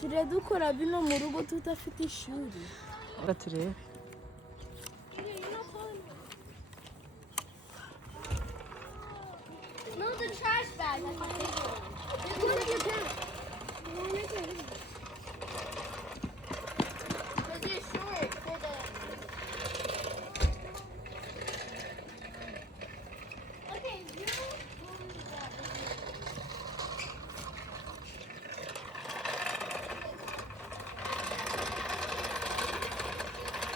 turadukora bino mu rugo tudafite ishuri. Turebe. No, the trash bag. That's my big one. Because you're short for the... Okay, you...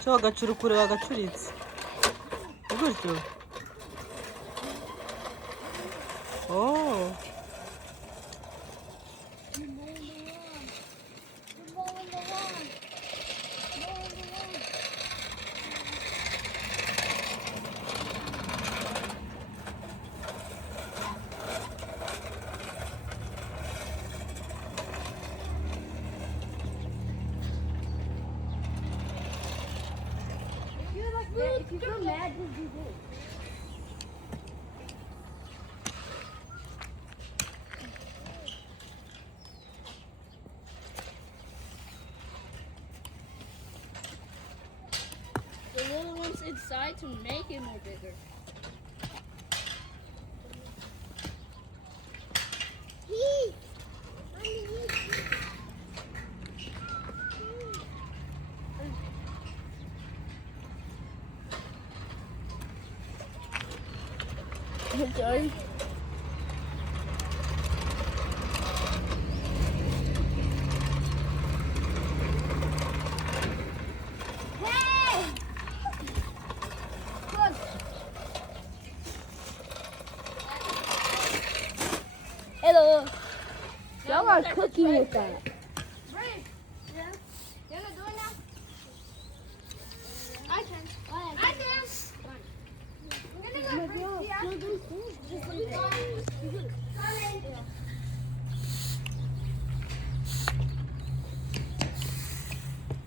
So gacurukure wagacuritse. Gutyo. Oh. If you feel mad, just do this. The little ones inside to make it more bigger. Sorry. Hello. Y'all are cooking with that. Yeah. You gonna do it now? I can. I can. Just leave it.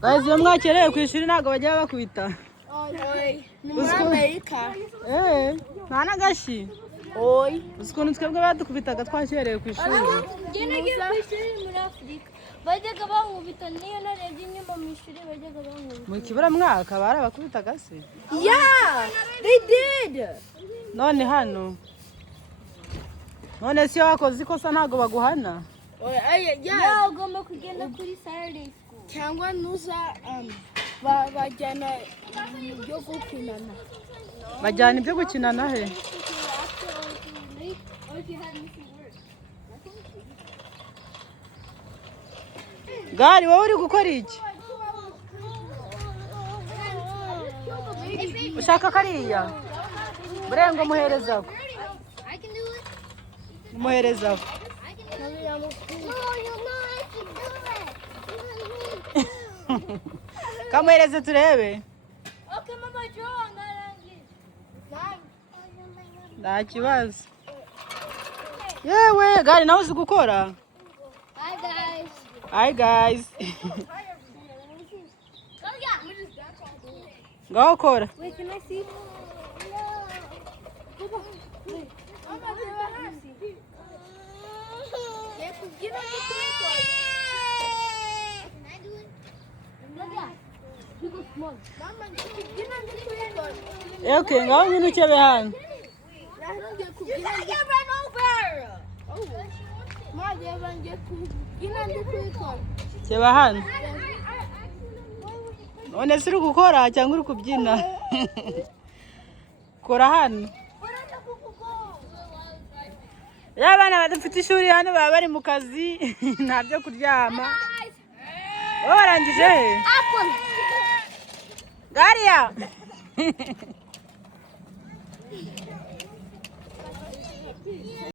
Guys, iyo mwakerewe ku ishuri ntabwo bajya bakubita. Oi. Muri Amerika. Nta n'agashi. Oi. Uzi ukuntu twebwe badukubitaga twakerewe ku ishuri. Njye nagiye ku ishuri muri Afurika. Bajyaga bankubita niyo narebye inyuma mu ishuri bajyaga bankubita. Mu kiburamwaka barabakubitaga se? Yeah, they did. None hano. None si wakoze ikosa ntabwo baguhana. Yeah, ugomba kugenda kuri Saturday school. Cyangwa nuza bajyana ibyo gukinana. Bajyana ibyo gukinana he? Gari wowe uri gukora iki? Ushaka kariya? Burengo muherezaho. Muherezaho. Kamuhereze turebe. Okay, mama, draw. Nta kibazo. Yewe, gari nawe uzi gukora? Hi, guys. Hi guys. Ngaho kora. Wait, can I see? Okay, ngaho ngwino ukebe hano. Keba hano. None si uri gukora cyangwa uri kubyina? Kora hano. Ya bana badafite ishuri hano baba bari mu kazi nta byo kuryama. Wowe warangije he? Gariya.